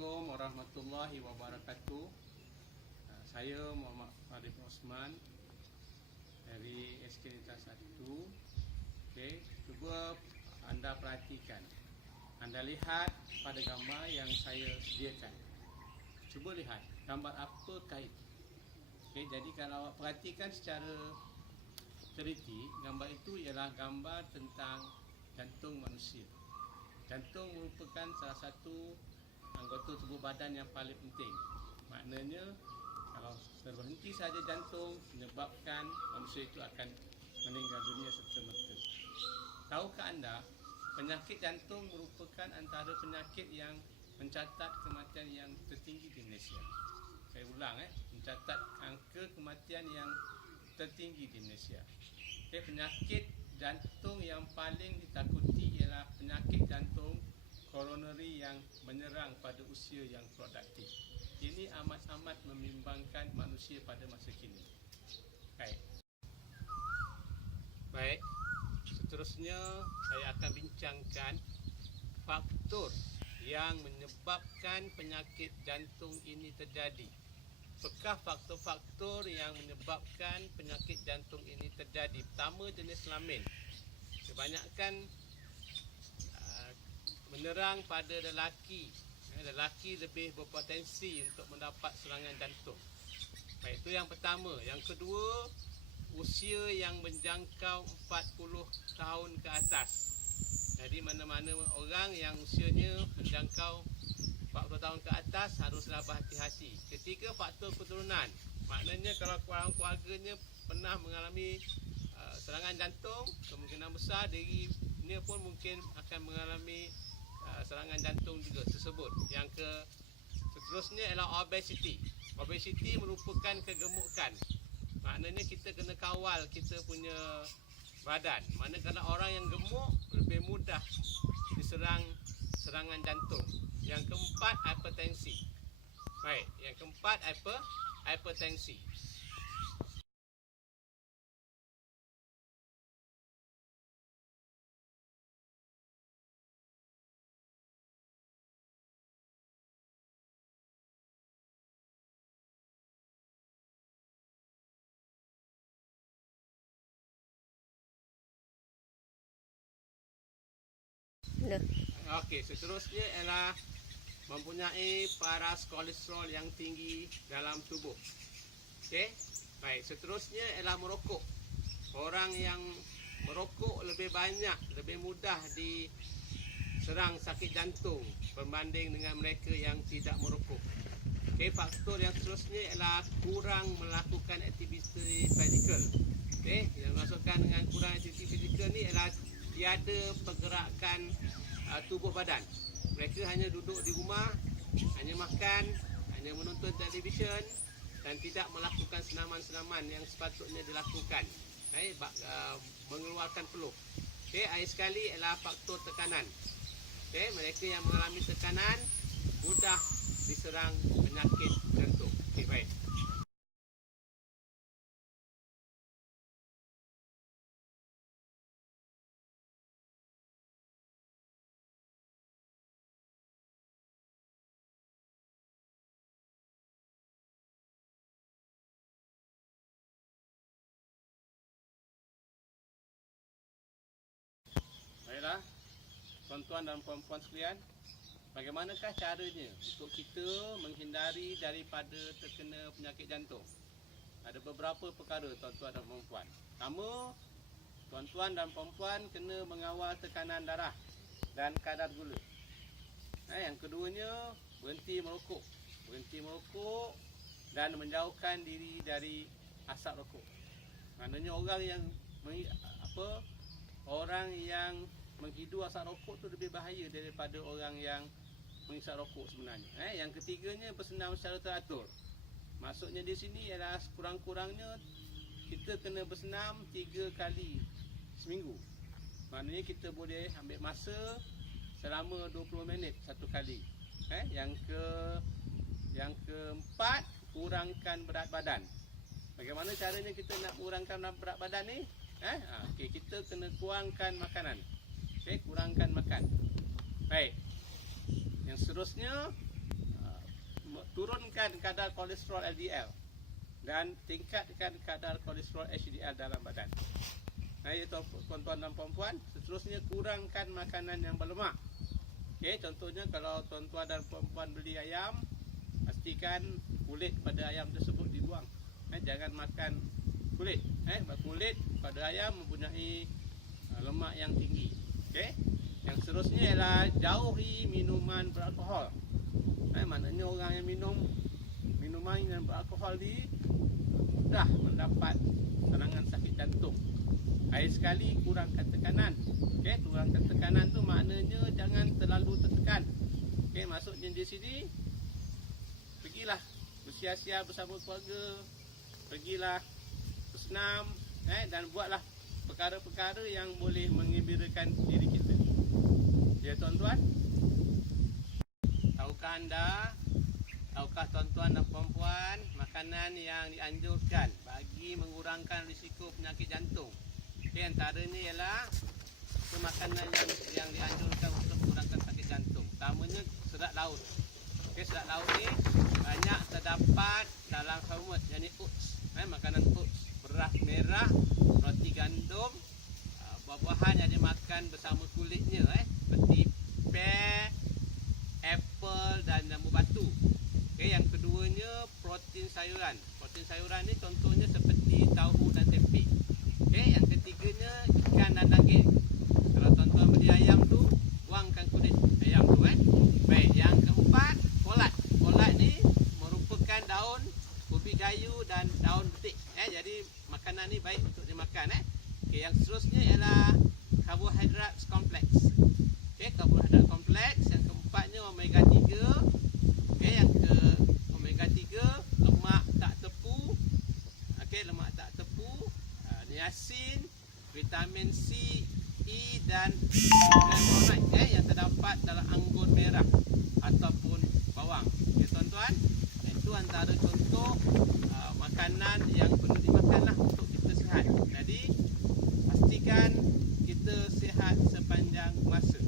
Assalamualaikum warahmatullahi wabarakatuh. Saya Muhammad Arif Osman dari SK Lintas 1. Okey, cuba anda perhatikan. Anda lihat pada gambar yang saya sediakan. Cuba lihat gambar apakah itu. Okey, jadi kalau awak perhatikan secara teliti, gambar itu ialah gambar tentang jantung manusia. Jantung merupakan salah satu anggota tubuh badan yang paling penting. Maknanya kalau berhenti saja jantung menyebabkan manusia itu akan meninggal dunia serta-merta. Tahukah anda, penyakit jantung merupakan antara penyakit yang mencatat kematian yang tertinggi di Malaysia. Saya ulang, mencatat angka kematian yang tertinggi di Malaysia. Penyakit jantung yang paling ditakuti ialah penyakit jantung koroneri yang menyerang pada usia yang produktif. Ini amat-amat membimbangkan manusia pada masa kini. Baik. Seterusnya saya akan bincangkan faktor yang menyebabkan penyakit jantung ini terjadi. Apakah faktor-faktor yang menyebabkan penyakit jantung ini terjadi? Pertama, jenis kelamin. Kebanyakan menyerang pada lelaki. Lelaki lebih berpotensi untuk mendapat serangan jantung. Baik, itu yang pertama. Yang kedua, usia yang menjangkau 40 tahun ke atas. Jadi mana-mana orang yang usianya menjangkau 40 tahun ke atas haruslah berhati-hati. Ketiga, faktor keturunan. Maknanya kalau keluarganya pernah mengalami serangan jantung, kemungkinan besar dirinya pun mungkin akan mengalami serangan jantung juga tersebut. Yang seterusnya ialah obesiti. Obesiti merupakan kegemukan. Maknanya kita kena kawal kita punya badan. Manakala orang yang gemuk lebih mudah diserang serangan jantung. Yang keempat, hipertensi. Baik, yang keempat hipertensi. Okey, seterusnya ialah mempunyai paras kolesterol yang tinggi dalam tubuh. Okey, baik. Seterusnya ialah merokok. Orang yang merokok lebih banyak, lebih mudah diserang sakit jantung berbanding dengan mereka yang tidak merokok. Okey, faktor yang seterusnya ialah kurang melakukan aktiviti fizikal. Okey, yang dimaksudkan dengan kurang aktiviti fizikal ni ialah tiada pergerakan tubuh badan. Mereka hanya duduk di rumah, hanya makan, hanya menonton televisyen dan tidak melakukan senaman-senaman yang sepatutnya dilakukan. Mengeluarkan peluh. Okey, akhir sekali ialah faktor tekanan. Okey, mereka yang mengalami tekanan mudah diserang penyakit jantung. Okey, baik. Baiklah, tuan-tuan dan puan-puan sekalian, bagaimanakah caranya untuk kita menghindari daripada terkena penyakit jantung? Ada beberapa perkara, tuan-tuan dan puan-puan. Pertama, tuan-tuan dan puan-puan kena mengawal tekanan darah dan kadar gula. Yang keduanya, berhenti merokok. Berhenti merokok dan menjauhkan diri dari asap rokok. Maknanya orang yang menghidu asap rokok tu lebih bahaya daripada orang yang menghisap rokok sebenarnya. Yang ketiganya, bersenam secara teratur. Maksudnya di sini ialah kurang-kurangnya kita kena bersenam 3 kali seminggu. Maknanya kita boleh ambil masa selama 20 minit satu kali. Yang keempat, kurangkan berat badan. Bagaimana caranya kita nak kurangkan berat badan ni? Okay, kita kena kurangkan makanan. Okay, kurangkan makan. Baik. Yang seterusnya, untuk turunkan kadar kolesterol LDL dan tingkatkan kadar kolesterol HDL dalam badan. Ya tuan-tuan dan puan-puan, seterusnya kurangkan makanan yang berlemak. Okey, contohnya kalau tuan-tuan dan puan-puan beli ayam, pastikan kulit pada ayam tersebut dibuang. Jangan makan kulit. Kulit pada ayam mempunyai lemak yang tinggi. Okey. Yang seterusnya ialah jauhi minuman beralkohol. Maknanya orang yang minum minuman yang beralkohol ni mudah mendapat serangan sakit jantung. Air sekali kurangkan tekanan. Okey, kurangkan tekanan tu maknanya jangan terlalu tertekan. Okey, maksudnya di sini pergilah bersia-sia bersama keluarga, pergilah bersenam, dan buatlah perkara-perkara yang boleh menggembirakan diri kita. Ya tuan-tuan, tahukah tuan-tuan dan puan-puan makanan yang dianjurkan bagi mengurangkan risiko penyakit jantung? Okay, antaranya ialah makanan yang dianjurkan untuk mengurangkan sakit jantung. Utamanya serat laut. Okay, serat laut ni banyak terdapat dalam helmet, yakni oats. Makanan oats, beras merah, roti gandum, buah-buahan yang dimakan bersama kulitnya, seperti pear, apple dan jambu batu. Okay, yang keduanya protein sayuran. Protein sayuran ni contohnya seperti tahu dan tempe. Okay, yang ketiganya ikan dan daging. Kalau tuan-tuan beli ayam tu, buangkan kulit ayam tu. Baik, yang keempat, kolat. Kolat ni merupakan daun ubi kayu dan daun betik. Jadi makanan ni baik untuk dimakan. Okay, yang seterusnya ialah karbohidrat kompleks. Okay, karbohidrat kompleks. Yang keempatnya omega 3. Okay, yang ke omega 3, lemak tak tepu. Okay, lemak tak tepu, niacin, vitamin C, E dan flavonoid yang terdapat dalam anggur merah ataupun bawang. Okay, tuan-tuan, itu antara contoh makanan yang perlu dimakanlah untuk kita sihat. Jadi pastikan kita sihat sepanjang masa.